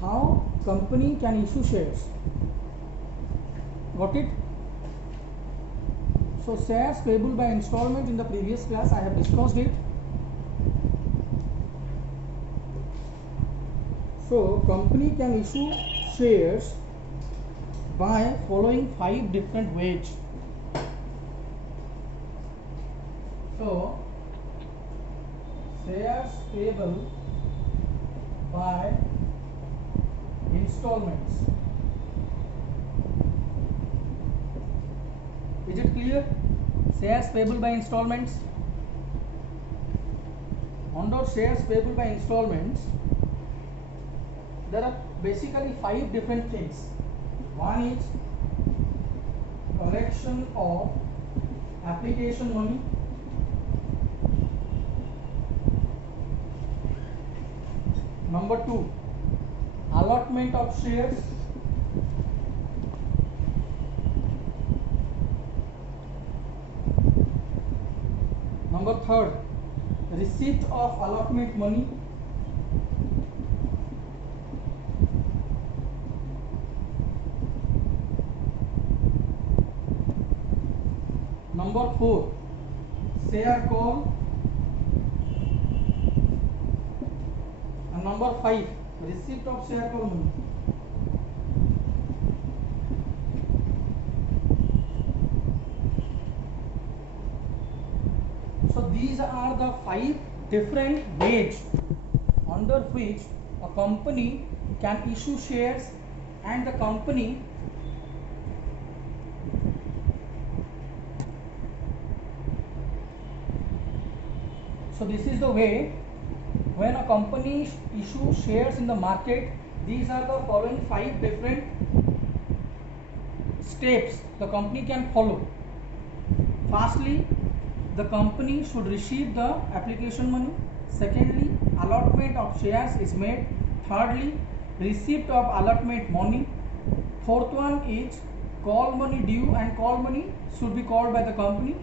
how company can issue shares. Got it? So shares payable by installment, in the previous class I have discussed it. So company can issue shares by following 5 different ways. So shares payable by installments. Is it clear? Shares payable by installments. Under shares payable by installments, there are basically 5 different things. One is collection of application money. Number 2, allotment of shares. Number 3, receipt of allotment money. Number 4, share call. And number 5, receipt of share call money. So these are the 5 different ways under which a company can issue shares, and the company so this is the way when a company issues shares in the market. These are the following 5 different steps the company can follow. Firstly, the company should receive the application money. Secondly, allotment of shares is made. Thirdly, receipt of allotment money. Fourth one is call money due, and call money should be called by the company.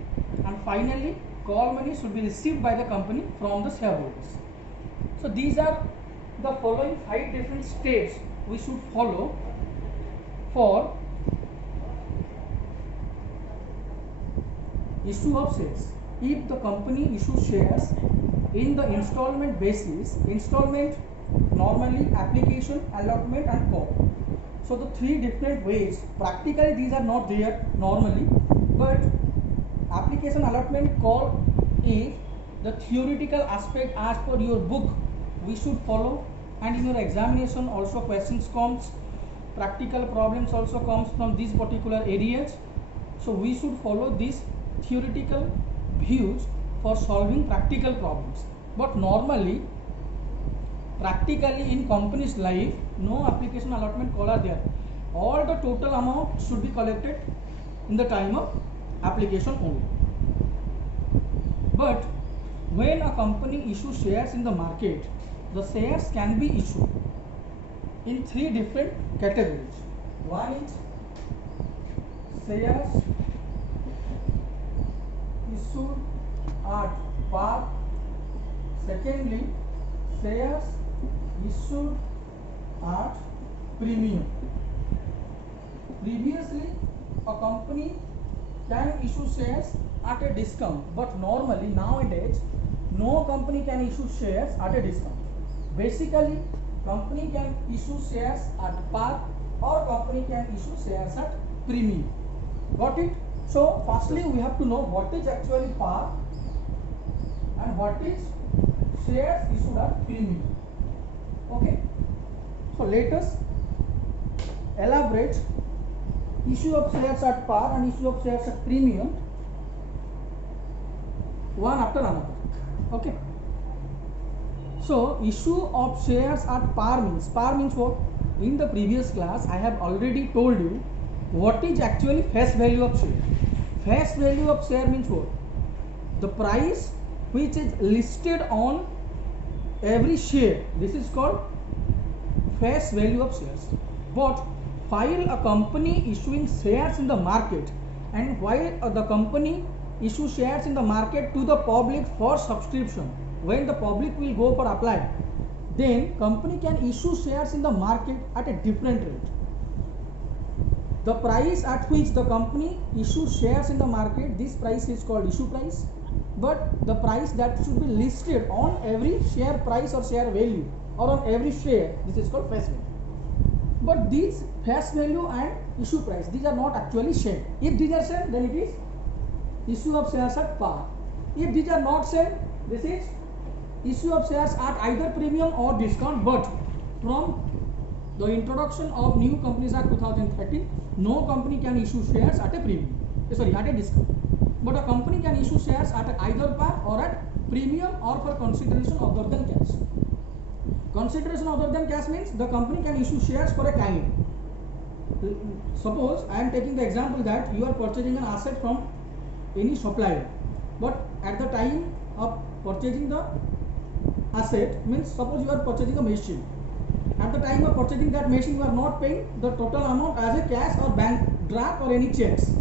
And finally, call money should be received by the company from the shareholders. So these are the following 5 different steps we should follow for issue of shares. If the company issues shares in the installment basis, installment normally application, allotment and call. So the 3 different ways, practically these are not there normally, but application, allotment, call is the theoretical aspect as per your book we should follow, and in your examination also questions comes, practical problems also comes from these particular areas. So we should follow these theoretical views for solving practical problems. But normally, practically in company's life, no application, allotment, call are there. All the total amount should be collected in the time of application only. But when a company issues shares in the market, the shares can be issued in 3 different categories. One is shares issued at par. Secondly, shares issued at premium. Previously, a company can issue shares at a discount, but normally nowadays no company can issue shares at a discount. Basically, company can issue shares at par, or company can issue shares at premium. Got it? So firstly we have to know what is actually par and what is shares issued at premium. Okay, so let us elaborate issue of shares at par and issue of shares at premium one after another. Okay, so issue of shares at par means what? In the previous class I have already told you what is actually face value of share. Face value of share means what? The price which is listed on every share. This is called face value of shares. But while a company issuing shares in the market, and while the company issue shares in the market to the public for subscription, when the public will go for apply, then company can issue shares in the market at a different rate. The price at which the company issues shares in the market, this price is called issue price. But the price that should be listed on every share price or share value or on every share, this is called face value. But these face value and issue price, these are not actually same. If these are same, then it is issue of shares at par. If these are not same, this is issue of shares at either premium or discount. But from the introduction of New Companies Act 2013, no company can issue shares at a premium, at a discount. But a company can issue shares at either par or at premium or for consideration other than cash. Consideration other than cash means the company can issue shares for a time. Suppose I am taking the example that you are purchasing an asset from any supplier, but at the time of purchasing the asset, means suppose you are purchasing a machine. At the time of purchasing that machine, you are not paying the total amount as a cash or bank draft or any checks.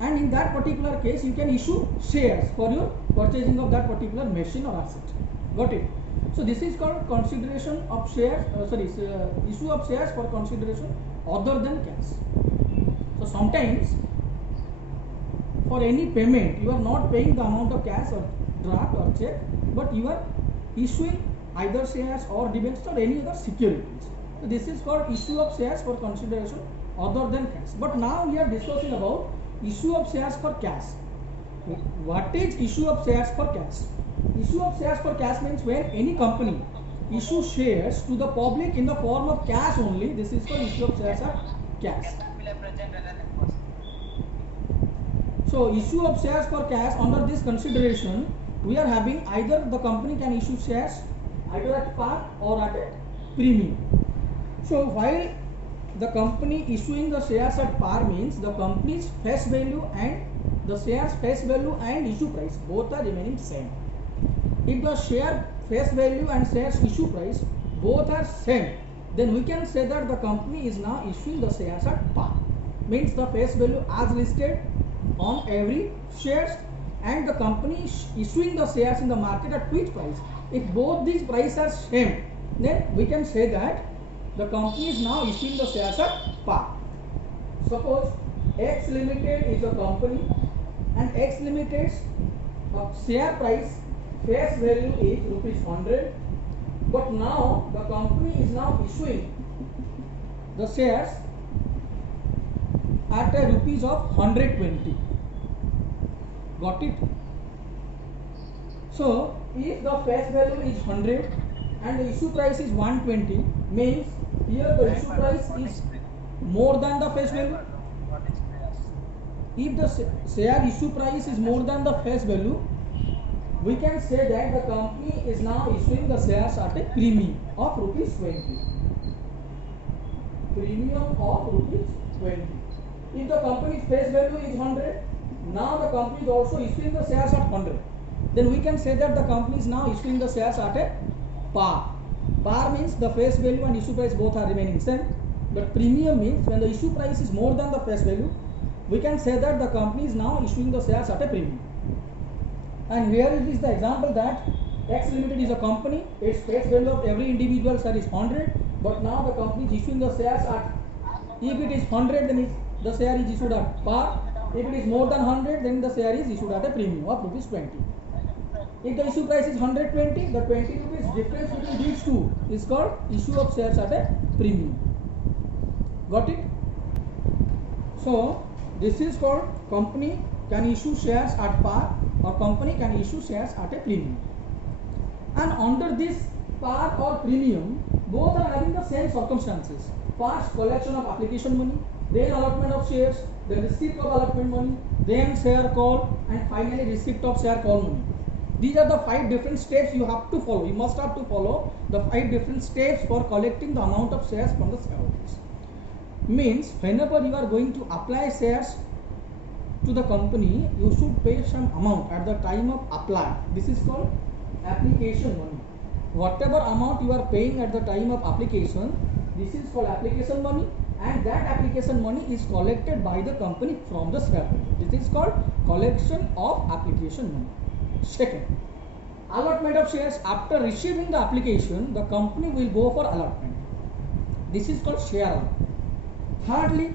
And in that particular case, you can issue shares for your purchasing of that particular machine or asset. Got it? So this is called consideration of shares, issue of shares for consideration other than cash. So sometimes for any payment, you are not paying the amount of cash or draft or check, but you are issuing either shares or debentures or any other securities. So this is called issue of shares for consideration other than cash. But now we are discussing about issue of shares for cash. What is issue of shares for cash? Issue of shares for cash means when any company issues shares to the public in the form of cash only, this is called issue of shares for cash. So issue of shares for cash, under this consideration, we are having either the company can issue shares either at par or at a premium. So while the company issuing the shares at par means the company's face value and the shares face value and issue price both are remaining same. If the share face value and shares issue price both are same, then we can say that the company is now issuing the shares at par. Means the face value as listed on every shares and the company is issuing the shares in the market at which price. If both these prices are same, then we can say that the company is now issuing the shares at par. Suppose X Limited is a company and X Limited's share price face value is ₹100, but now the company is now issuing the shares at a rupees of 120. Got it? So if the face value is 100 and the issue price is 120, means here the issue price is more than the face value. If the share issue price is more than the face value, we can say that the company is now issuing the shares at a premium of ₹20. Premium of ₹20. If the company's face value is 100, now the company is also issuing the shares at 100. Then we can say that the company is now issuing the shares at a par. Par means the face value and issue price both are remaining same. But premium means when the issue price is more than the face value, we can say that the company is now issuing the shares at a premium. And here it is the example that X Limited is a company, its face value of every individual share is 100, but now the company is issuing the shares at, if it is 100, then the share is issued at par. If it is more than 100, then the share is issued at a premium of ₹20. If the issue price is 120, the 20 rupees difference between these two is called issue of shares at a premium. Got it? So this is called company can issue shares at par or company can issue shares at a premium. And under this par or premium, both are having the same circumstances. First, collection of application money, then allotment of shares, then receipt of allotment money, then share call, and finally receipt of share call money. These are the 5 different steps you have to follow. You must have to follow the 5 different steps for collecting the amount of shares from the shareholders. Means whenever you are going to apply shares to the company, you should pay some amount at the time of apply. This is called application money. Whatever amount you are paying at the time of application, this is called application money, and that application money is collected by the company from the shareholder. This is called collection of application money. Second, Allotment of shares. After receiving the application, the company will go for allotment. This is called share allotment. Thirdly,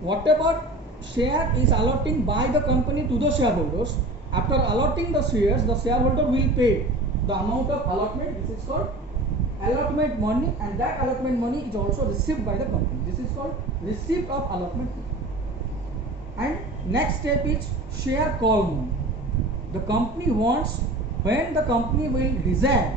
whatever share is allotting by the company to the shareholders, after allotting the shares, the shareholder will pay the amount of allotment. This is called allotment money, and that allotment money is also received by the company. This is called receipt of allotment money. And next step is share call money. The company wants, when the company will desire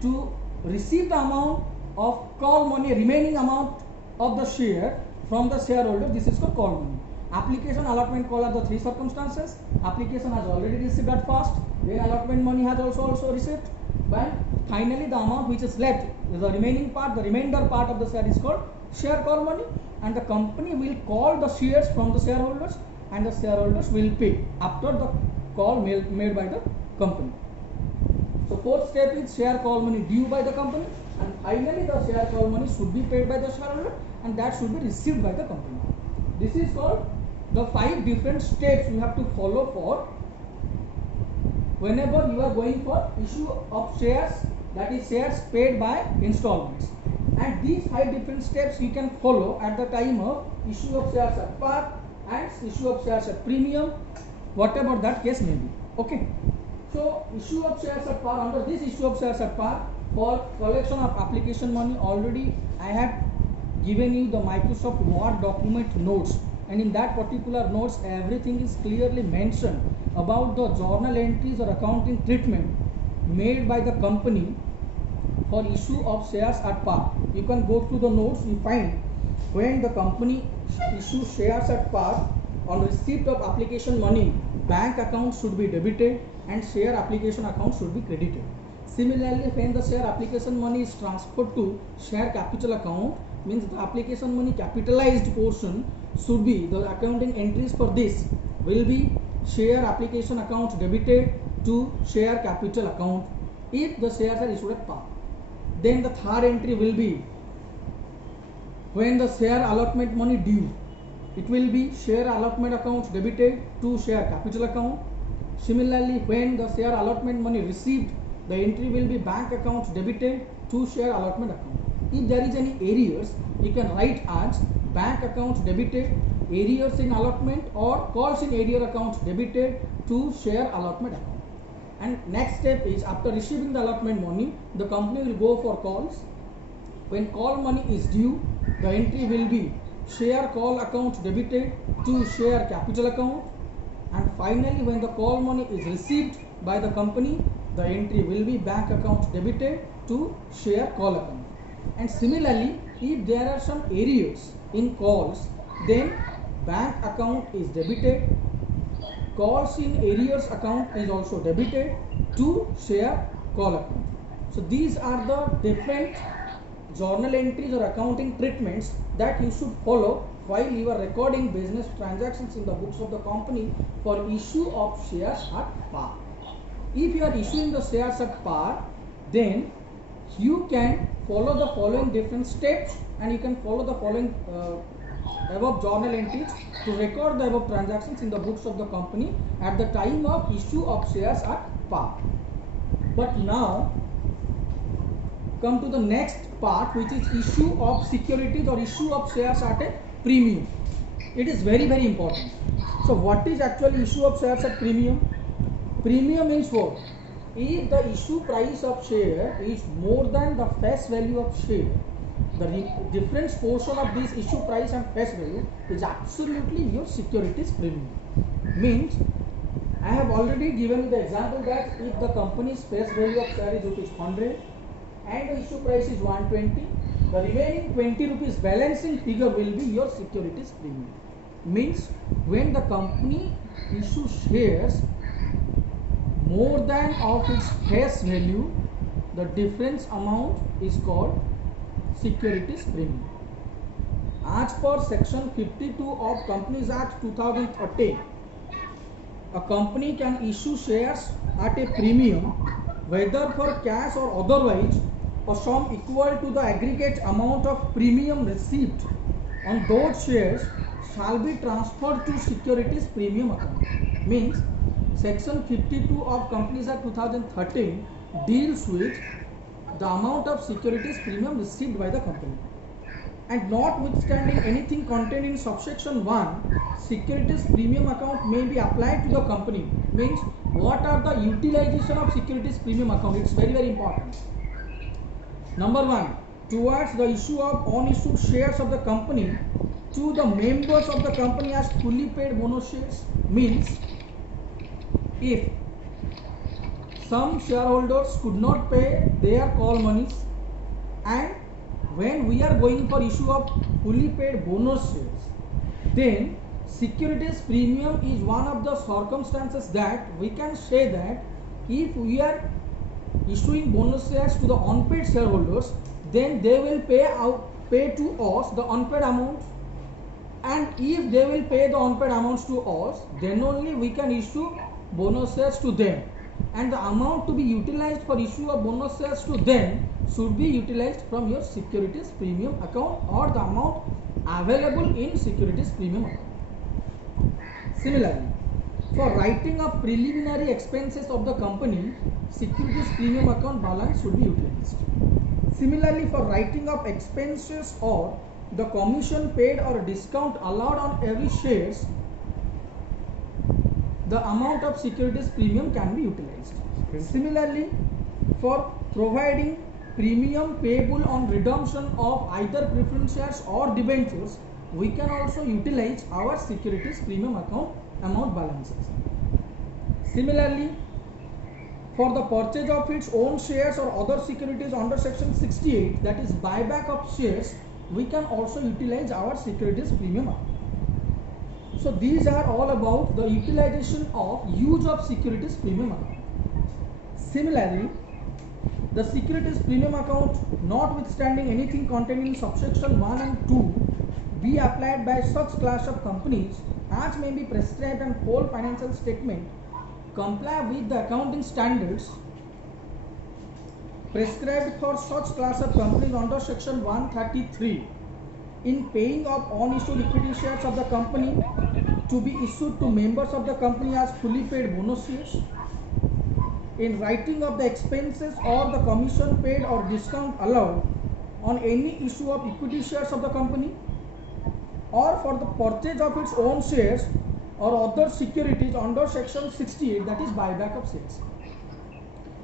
to receive the amount of call money, remaining amount of the share from the shareholder, this is called call money. Application, allotment, call are the three circumstances. Application has already received at first, then allotment money has also received, but finally the amount which is left, the remaining part, the remainder part of the share is called share call money, and the company will call the shares from the shareholders, and the shareholders will pay after the call made by the company. So fourth step is share call money due by the company, and finally the share call money should be paid by the shareholder, and that should be received by the company. This is called the 5 different steps you have to follow for whenever you are going for issue of shares, that is shares paid by installments. And these 5 different steps you can follow at the time of issue of shares at par and issue of shares at premium, whatever that case may be. Okay. So issue of shares at par, under this issue of shares at par, for collection of application money, already I have given you the Microsoft Word document notes, and in that particular notes everything is clearly mentioned about the journal entries or accounting treatment made by the company for issue of shares at par. You can go through the notes, you find when the company issues shares at par, on receipt of application money, bank account should be debited and share application account should be credited. Similarly, when the share application money is transferred to share capital account, means the application money capitalized portion should be, the accounting entries for this will be share application account debited to share capital account if the shares are issued at par. Then the third entry will be when the share allotment money due, it will be share allotment account debited to share capital account. Similarly, when the share allotment money received, the entry will be bank account debited to share allotment account. If there is any arrears, you can write as bank account debited, arrears in allotment, or calls in arrear account debited to share allotment account. And next step is, after receiving the allotment money, the company will go for calls. When call money is due, the entry will be share call account debited to share capital account. And finally, when the call money is received by the company, the entry will be bank account debited to share call account. And similarly, if there are some arrears in calls, then bank account is debited, calls in arrears account is also debited to share call account. So these are the different journal entries or accounting treatments that you should follow while you are recording business transactions in the books of the company for issue of shares at par. If you are issuing the shares at par, then you can follow the following different steps, and you can follow the following above journal entries to record the above transactions in the books of the company at the time of issue of shares at par. But now come to the next part, which is issue of securities or issue of shares at a premium. It is very important. So what is actually issue of shares at premium? Premium means what? If the issue price of share is more than the face value of share, the difference portion of this issue price and face value is absolutely your securities premium. Means, I have already given you the example that if the company's face value of share is rupees 100 and the issue price is 120, the remaining 20 rupees balancing figure will be your securities premium. Means, when the company issues shares more than of its face value, the difference amount is called securities premium. As per section 52 of Companies Act 2013, a company can issue shares at a premium whether for cash or otherwise, a sum equal to the aggregate amount of premium received on those shares shall be transferred to securities premium account. Means, Section 52 of Companies Act 2013 deals with the amount of securities premium received by the company. And notwithstanding anything contained in subsection 1, securities premium account may be applied to the company. Means what are the utilization of securities premium account? It's very, very important. Number 1, towards the issue of unissued shares of the company to the members of the company as fully paid bonus shares. Means if some shareholders could not pay their call monies, and when we are going for issue of fully paid bonus shares, then securities premium is one of the circumstances that we can say that if we are issuing bonus shares to the unpaid shareholders, then they will pay to us the unpaid amount, and if they will pay the unpaid amounts to us, then only we can issue bonus shares to them, and the amount to be utilized for issue of bonus shares to them should be utilized from your securities premium account or the amount available in securities premium account. Similarly, for writing of preliminary expenses of the company, securities premium account balance should be utilized. Similarly, for writing of expenses or the commission paid or discount allowed on every shares, the amount of securities premium can be utilized. Similarly, for providing premium payable on redemption of either preference shares or debentures, we can also utilize our securities premium account amount balances. Similarly, for the purchase of its own shares or other securities under section 68, that is buyback of shares, we can also utilize our securities premium account. So these are all about the utilization of use of securities premium account. Similarly, the securities premium account, notwithstanding anything contained in subsection 1 and 2, be applied by such class of companies as may be prescribed and whole financial statement comply with the accounting standards prescribed for such class of companies under section 133 in paying of unissued equity shares of the company to be issued to members of the company as fully paid bonus shares, in writing of the expenses or the commission paid or discount allowed on any issue of equity shares of the company, or for the purchase of its own shares or other securities under section 68, that is buyback of shares.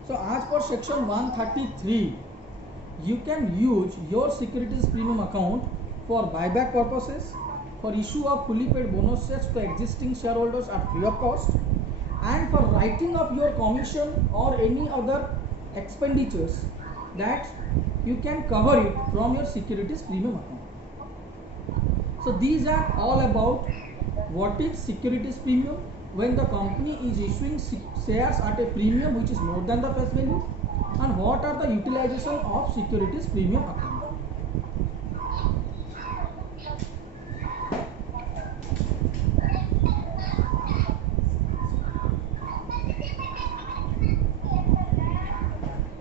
So as per section 133, you can use your securities premium account for buyback purposes, for issue of fully paid bonus shares to existing shareholders at free of cost, and for writing of your commission or any other expenditures that you can cover it from your securities premium account. So these are all about what is securities premium, when the company is issuing shares at a premium which is more than the face value, and what are the utilization of securities premium account.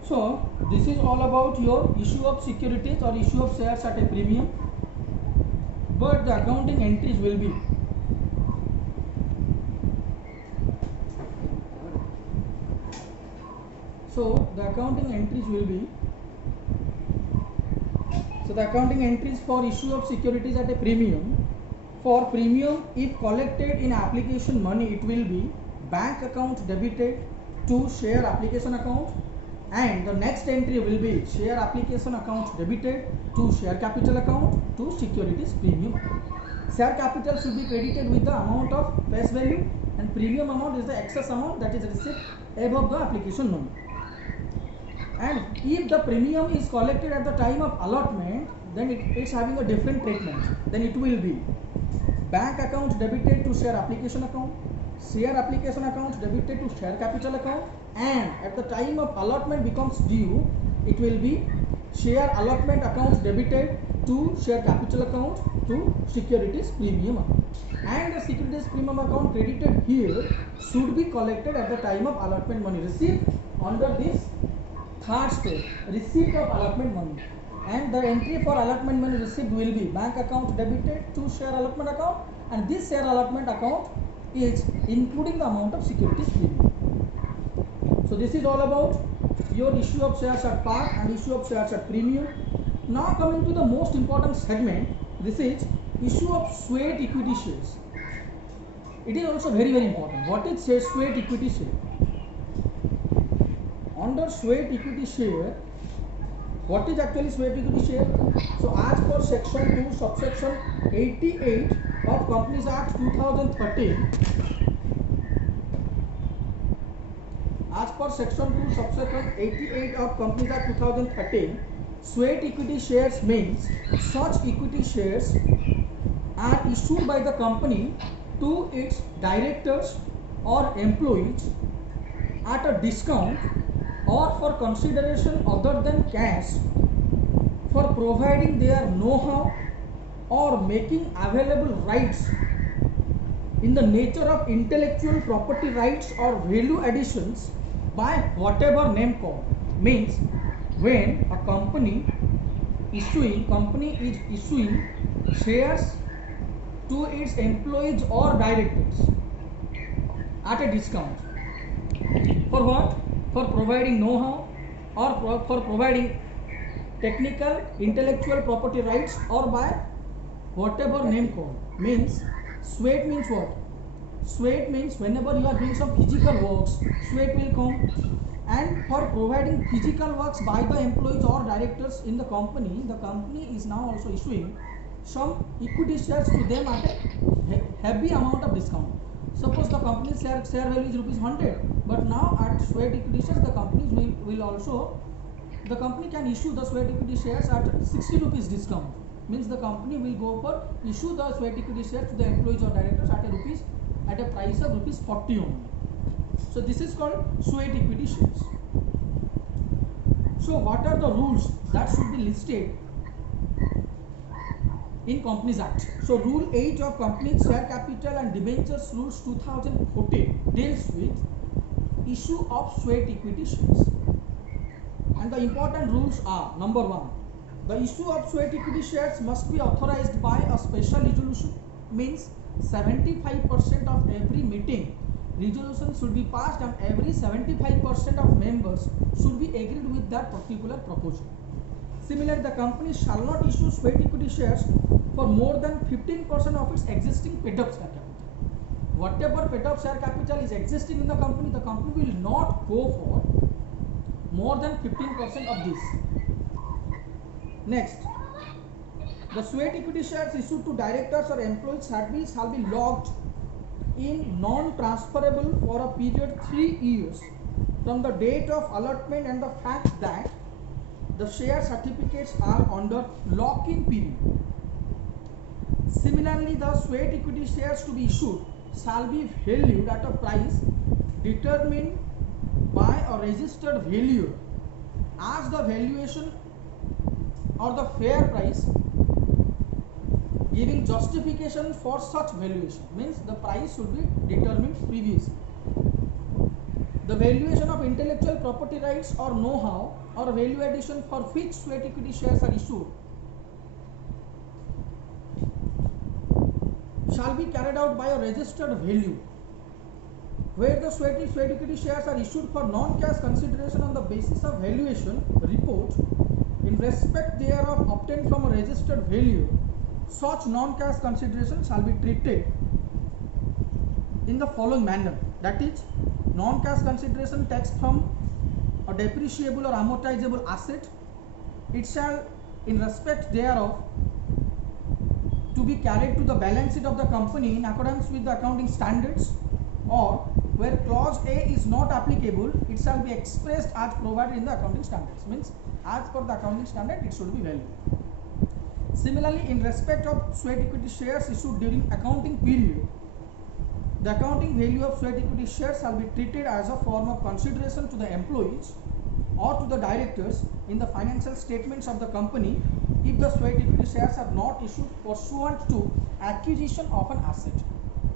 So this is all about your issue of securities or issue of shares at a premium, but the accounting entries will be the accounting entries for issue of securities at a premium. For premium, if collected in application money, it will be bank account debited to share application account, and the next entry will be share application account debited to share capital account to securities premium account. Share capital should be credited with the amount of face value, and premium amount is the excess amount that is received above the application money. And if the premium is collected at the time of allotment, then it is having a different treatment. Then it will be bank account debited to share application account, share application account debited to share capital account, and at the time of allotment becomes due, it will be share allotment account debited to share capital account to securities premium account. And the securities premium account credited here should be collected at the time of allotment money received under this third step, receipt of allotment money. And the entry for allotment money received will be bank account debited to share allotment account, and this share allotment account is including the amount of securities premium. So this is all about your issue of shares at par and issue of shares at premium. Now coming to the most important segment, this is issue of swayed equity shares. It is also very important. What is swayed equity share? Under swayed equity share, what is actually swayed equity share? So as per section 2 subsection 88 of Companies Act 2013, as per section 2 subsection 88 of Companies Act 2013, swayed equity shares means such equity shares are issued by the company to its directors or employees at a discount or for consideration other than cash for providing their know-how or making available rights in the nature of intellectual property rights or value additions by whatever name called. Means when a company is issuing shares to its employees or directors at a discount. For what? For providing know-how or for providing technical intellectual property rights or by whatever name called. Means swayed means what? Swayed means whenever you are doing some physical works, swayed will come, and for providing physical works by the employees or directors in the company is now also issuing some equity shares to them at a heavy amount of discount. Suppose the company's share value is rupees 100, but now at swayed equity shares the companies will also, the company can issue the swayed equity shares at 60 rupees discount. Means the company will go for issue the swayed equity shares to the employees or directors at a price of rupees 40 only. So this is called swayed equity shares. So what are the rules that should be listed in Companies Act? So Rule 8 of Companies Share Capital and Debentures Rules 2014 deals with issue of swayed equity shares. And the important rules are: number 1, the issue of swayed equity shares must be authorized by a special resolution. Means 75% of every meeting resolution should be passed and every 75% of members should be agreed with that particular proposal. Similarly, the company shall not issue swayed equity shares for more than 15% of its existing paid-up share capital. Whatever paid-up share capital is existing in the company will not go for more than 15% of this. Next, the swayed equity shares issued to directors or employees shall be locked in non-transferable for a period 3 years from the date of allotment and the fact that the share certificates are under lock-in period. Similarly, the swayed equity shares to be issued shall be valued at a price determined by a registered valuer as the valuation or the fair price giving justification for such valuation. Means the price should be determined previously. The valuation of intellectual property rights or know-how or value addition for which swayed equity shares are issued shall be carried out by a registered valuer. Where the swayed equity shares are issued for non-cash consideration on the basis of valuation report in respect thereof obtained from a registered valuer, such non-cash consideration shall be treated in the following manner. That is, non-cash consideration tax from a depreciable or amortizable asset, it shall in respect thereof to be carried to the balance sheet of the company in accordance with the accounting standards, or where clause A is not applicable, it shall be expressed as provided in the accounting standards. Means as per the accounting standard it should be valued. Similarly, in respect of swayed equity shares issued during accounting period, the accounting value of swayed equity shares shall be treated as a form of consideration to the employees or to the directors in the financial statements of the company if the swayed equity shares are not issued pursuant to acquisition of an asset.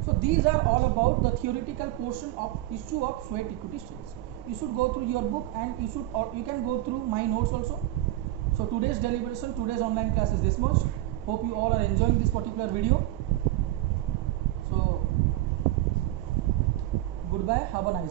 So these are all about the theoretical portion of issue of swayed equity shares. You should go through your book and you can go through my notes also. So today's deliberation, today's online class is this much. Hope you all are enjoying this particular video. So Goodbye. Have a nice day.